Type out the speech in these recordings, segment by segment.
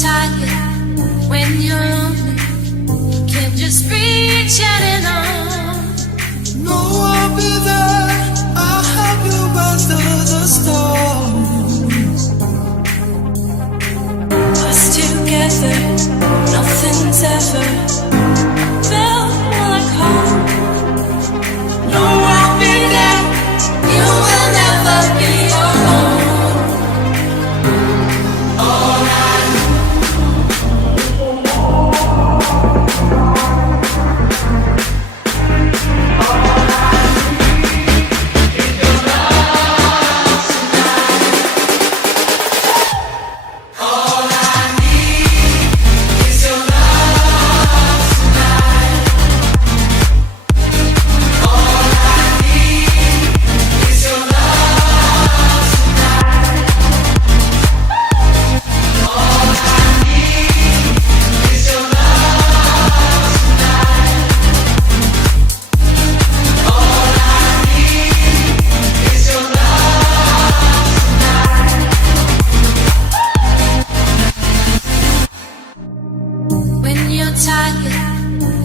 tired, when you're lonely, can just reach out and on. No, I'll be there. I'll help you rise through the storms. Us together, nothing's ever felt more like home. No, I'll be there. You will never be alone.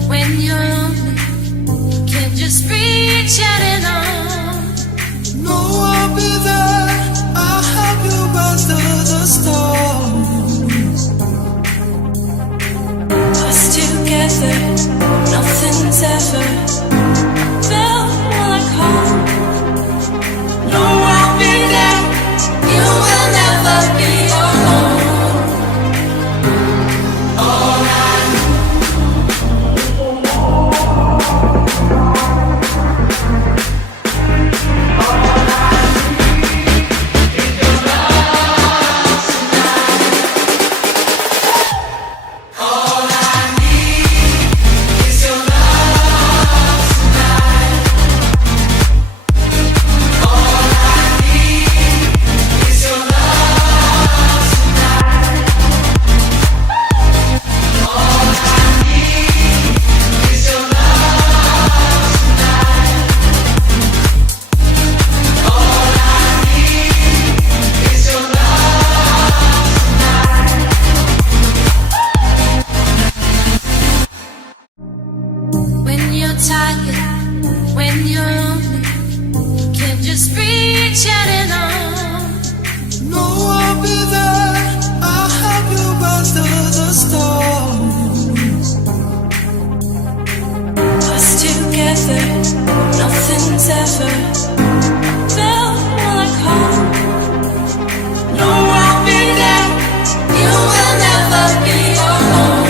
When you're lonely, can just reach out and on. No, I'll be there. I'll help you rise through the storms. Us together, nothing's ever felt more like home. No, I'll be there. You will never be alone. When you're tired, when you're lonely, can just reach out and on. No, I'll be there. I'll help you rise through the storms. Us together, nothing's ever felt more like home. No, I'll be there. You will never be alone.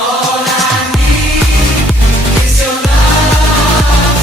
All I need is your love.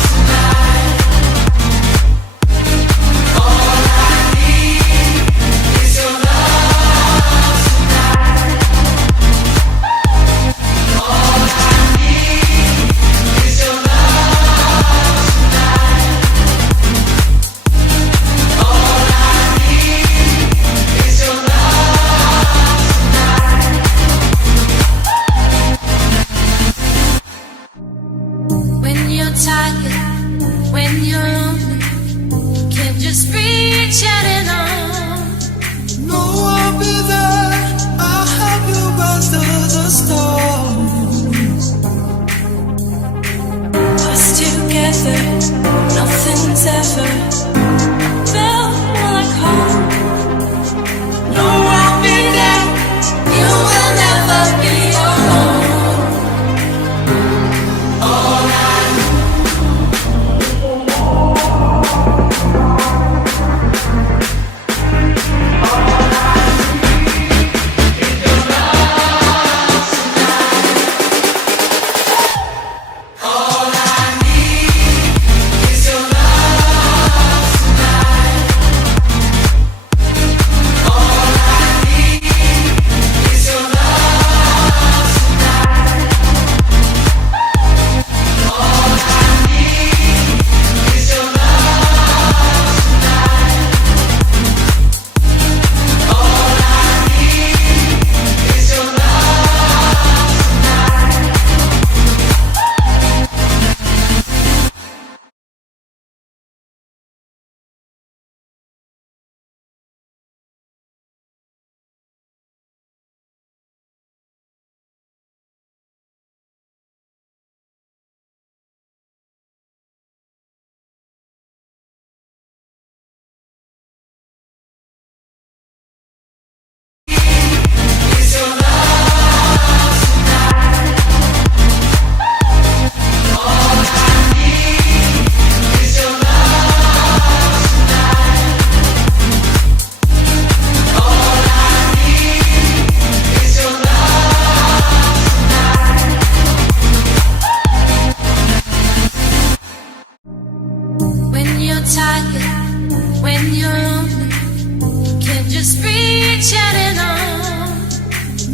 just reach out and on.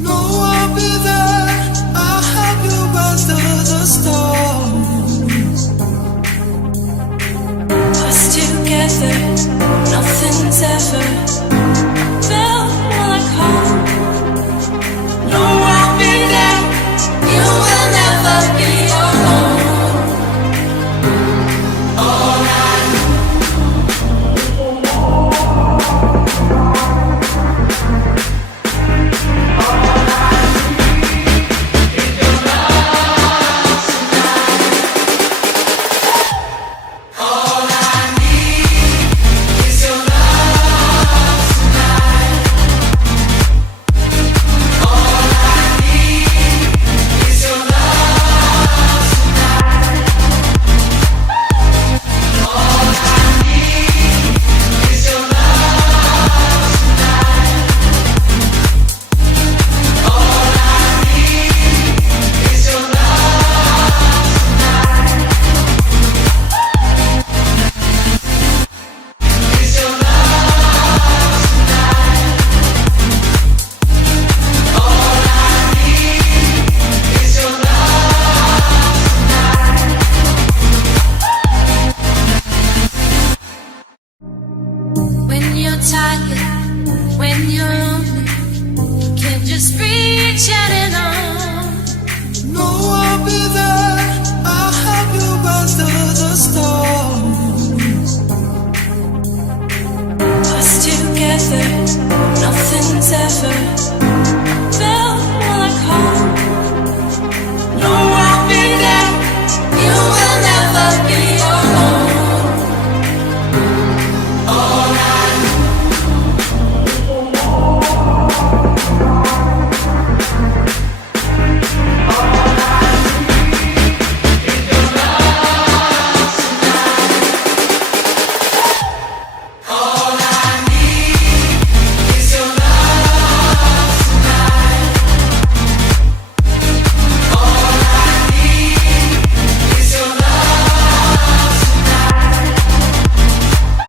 No, I'll be there. I'll help you weather the storm. Us together, nothing's ever felt more like home. No, I'll be there. You will never be alone. All I When you're tired, when you're lonely, can just reach out and on. No, I'll be there. I'll help you weather the storm. Us together, nothing's ever